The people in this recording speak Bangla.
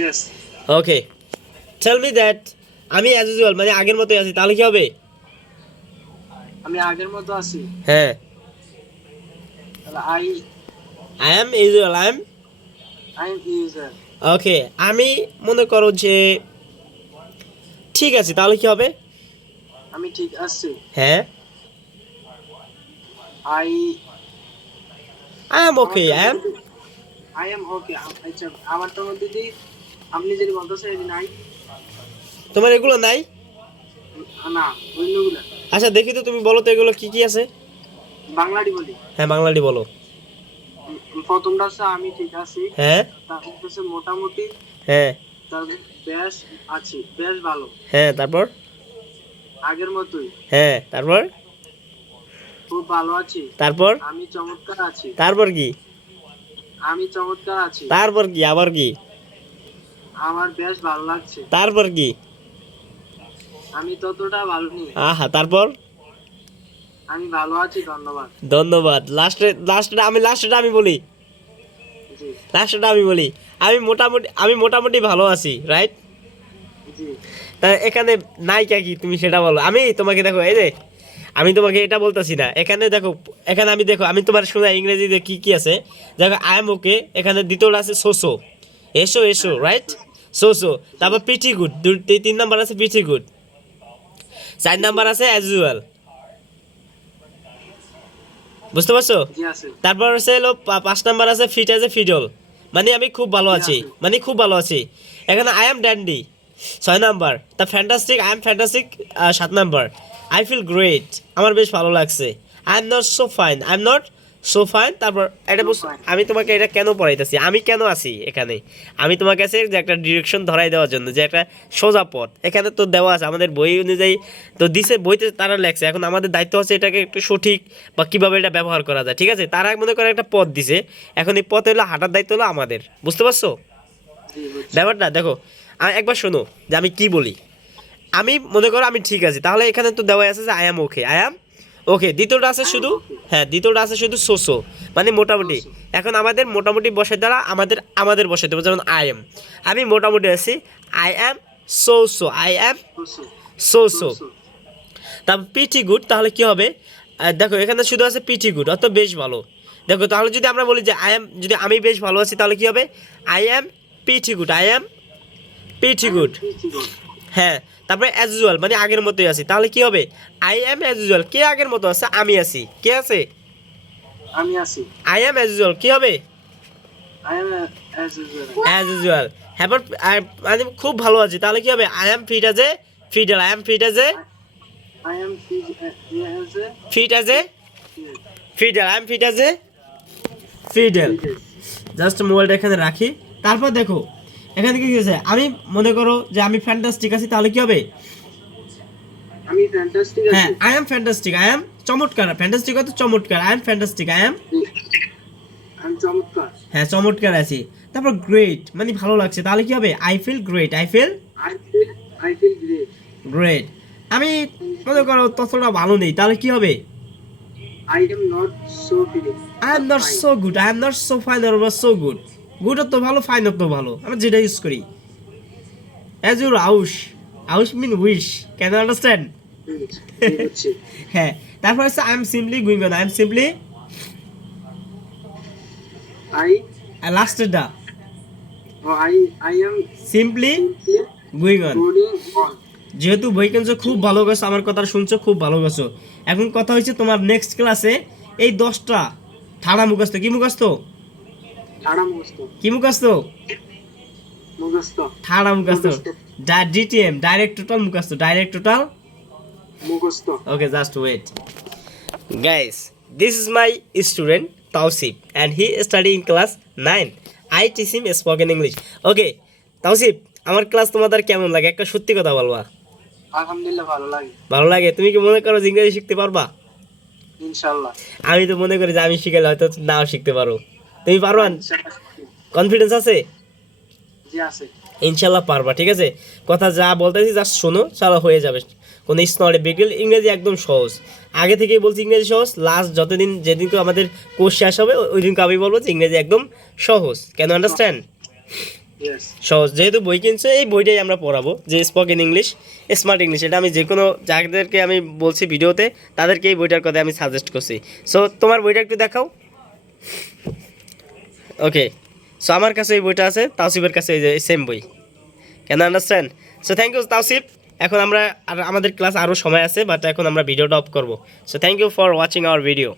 Yes. Okay tell me that আমি অ্যাজ ইউজুয়াল মানে আগের মতোই আছি, তাহলে কি হবে? আমি আগের মতো আছি। হ্যাঁ তাহলে I am usual I am user. ওকে আমি মনে করো যে ঠিক আছে, তাহলে কি হবে? আমি ঠিক আছি। হ্যাঁ I I am okay I am okay. আচ্ছা আমারটার মধ্যে দি আপনি যদি বলতেছেন এটি নাই তোমার এগুলো নাই? না অন্যগুলা আচ্ছা দেখি তো, তুমি বলো তো এগুলো কি কি আছে। বাংলাটি বলি। হ্যাঁ বাংলাটি বলো। প্রথমটা হচ্ছে আমি ঠিক আছি, হ্যাঁ তারপর হচ্ছে মোটামুটি, হ্যাঁ তারপর বেশ আছি, বেশ ভালো, হ্যাঁ তারপর আগের মতোই, হ্যাঁ তারপর খুব ভালো আছি, তারপর আমি চমৎকার আছি, তারপর কি আমি চমৎকার আছি, তারপর কি আবার কি আমার বেশ ভালো লাগছে, তারপর কি আমি ততটা ভালো নেই, আহা তারপর আমি ভালো আছি, ধন্যবাদ। ধন্যবাদ। লাস্টটা আমি বলি, জি লাস্টটা আমি বলি, আমি মোটামুটি ভালো আছি, রাইট? জি তা এখানে নায়িকা কি তুমি সেটা বলো। আমি তোমাকে দেখো, এই যে আমি তোমাকে এটা বলতেছি না, এখানে দেখো, এখানে আমি দেখো আমি তোমার শোনা ইংরেজিতে কি কি আছে। দেখো আই এম ওকে, এখানে দ্বিতীয়টা আছে সোসো, এসো এসো, রাইট? সোসো, তারপর পিটি গুড, 3 নাম্বার আছে পিটি গুড, 4 নাম্বার আছে অ্যাজ ইউজুয়াল, বুঝতে পারছো? জি আছে, তারপর হচ্ছে হলো 5 নাম্বার আছে ফিট অ্যাজ এ ফিডল, মানে আমি খুব ভালো জি আছি, আছে, মানে খুব ভালো আছি। এখানে আই এম ড্যান্ডি 6 নাম্বার, তা fantastic, I am fantastic 7 number, I feel great, আমার বেশ ভালো লাগছে, I am not so fine, I am not so fine. তারপর এটা So fine. আমি তোমাকে এটা কেন পড়াইতেছি, আমি কেন আছি এখানে, আমি তোমার কাছে যে একটা ডিরেকশন ধরাই দেওয়ার জন্য, যে একটা সোজা পথ এখানে তো দেওয়া আছে আমাদের বই অনুযায়ী, তো দিছে বইতে তারা লেখছে, এখন আমাদের দায়িত্ব হচ্ছে এটাকে একটু সঠিক বা কীভাবে এটা ব্যবহার করা যায়, ঠিক আছে? তারা মনে করে একটা পথ দিছে, এখন এই পথ হলো হাঁটার দায়িত্ব হলো আমাদের, বুঝতে পারছো জি বুঝছি, ব্যাপারটা? দেখো একবার শোনো যে আমি কি বলি। আমি মনে করো আমি ঠিক আছি, তাহলে এখানে তো দেওয়া আছে যে I am okay, I am ওকে। দ্বিতীয়টা আছে I am শুধু, okay. হ্যাঁ দ্বিতীয়টা আছে শুধু সোসো, মানে মোটামুটি। So, এখন আমাদের মোটামুটি বসার দ্বারা আমাদের বসাই দেবো, যেমন আই এম, আমি মোটামুটি আছি, I am so I am so, so. so. তারপর পিটি গুড, তাহলে কি হবে? দেখো এখানে শুধু আছে পিটি গুড, অত বেশ ভালো। দেখো তাহলে যদি আমরা বলি যে যদি আমি বেশ ভালো আছি, তাহলে কি হবে? I am pretty good, I am pretty I am good. pretty good. হ্যাঁ তারপরে অ্যাজ ইউজুয়াল, মানে আগের মতোই আছি, তাহলে কি হবে? আই অ্যাম অ্যাজ ইউজুয়াল, কে আগের মতো আছে? আমি আছি, কে আছে? আমি আছি, আই অ্যাম অ্যাজ ইউজুয়াল, কি হবে? I am as usual. As usual. হ্যাঁ মানে খুব ভালো আছি, তাহলে কি হবে? I am fit as a fiddle, I am fit as a I am fit as a fit as a kid. Fiddle, I am fit as a fiddle. Just মোবাইলটা এখানে রাখি। তারপর দেখো এখানে কি আছে, আমি মনে করো যে আমি ফ্যান্টাস্টিক আছি, তাহলে কি হবে? আমি ফ্যান্টাস্টিক হ্যাঁ আছি, I am fantastic, I M চমৎকার, ফ্যান্টাস্টিক অর্থ চমৎকার, I am fantastic, I M আমি চমৎকার, হ্যাঁ চমৎকার আছি। তারপর গ্রেট, মানে ভালো লাগছে, তাহলে কি হবে? I feel great, I feel I feel great. Great. আমি মনে করো ততটা ভালো নেই, তাহলে কি হবে? I am not so feeling. I am not so good, I am not so fine or so good. Good তো ভালো, ফাইন তো ভালো, আমরা যেটা ইউজ করি। অ্যাজ ইউর আউশ মিন উইশ, ক্যান আন্ডারস্ট্যান্ড? হচ্ছে হ্যাঁ তারপর হচ্ছে I am simply going on, I am simply I লাস্টেরটা I am simply simply going on. going on. যেহেতু বই কিনছো খুব ভালো গেছো, আমার কথা শুনছো খুব ভালো গেছো, এখন কথা হচ্ছে তোমার নেক্সট ক্লাসে এই 10টা ঠাড়া মুখস্থ, কি মুখস্থ? ঠাড়া মুখস্থ, কি মুখস্থ? মুখস্থ, ঠাড়া মুখস্থ, ডিটিএম, ডাইরেক্ট টোটাল মুখস্থ, ডাইরেক্ট টোটাল। মুখস্থ। Okay, just wait. Guys, this is my student Tausif and he is studying class 9. I teach him spoken English. Okay, Tausif, আমার ক্লাস তোমাদের কেমন লাগে? একটা সত্যি কথা বলবা। আলহামদুলিল্লাহ ভালো লাগে, ভালো লাগে? তুমি কি মনে করো যে ইংরেজি শিখতে পারবা? ইনশাআল্লাহ। আমি তো মনে করি যে আমি শিখালে হয়তো নাও শিখতে পারো। তুমি পারবা? কনফিডেন্স আছে? জি আছে, ইনশাল্লাহ পারবা, ঠিক আছে? কথা যা বলতেছি জাস্ট শোনো, চলো হয়ে যাবে। কোনো it's not a big deal, ইংরেজি একদম সহজ। আগে থেকেই বলছি ইংরেজি সহজ, লাস্ট যেদিনকে আমাদের কোর্স শেষ হবে ওই দিনকে আমি বলবো যে ইংরেজি একদম সহজ। Can understand? ইয়েস। সহজ, যেহেতু বই কিনছো এই বইটাই আমরা পড়াবো, যে স্পোকেন ইংলিশ, স্মার্ট ইংলিশ। এটা আমি যে কোনো যাদেরকে আমি বলছি ভিডিওতে তাদেরকে এই বইটার কথা আমি সাজেস্ট করছি। সো তোমার বইটা একটু দেখাও। ওকে, সো আমার কাছে এই বইটা আছে, তাওসিফের কাছে এই যে সেম বই। Can understand? So thank you Taosif. এখন আমরা আমাদের ক্লাস আরও সময় আছে, বাট এখন আমরা ভিডিওটা অফ করবো। So thank you for watching our video.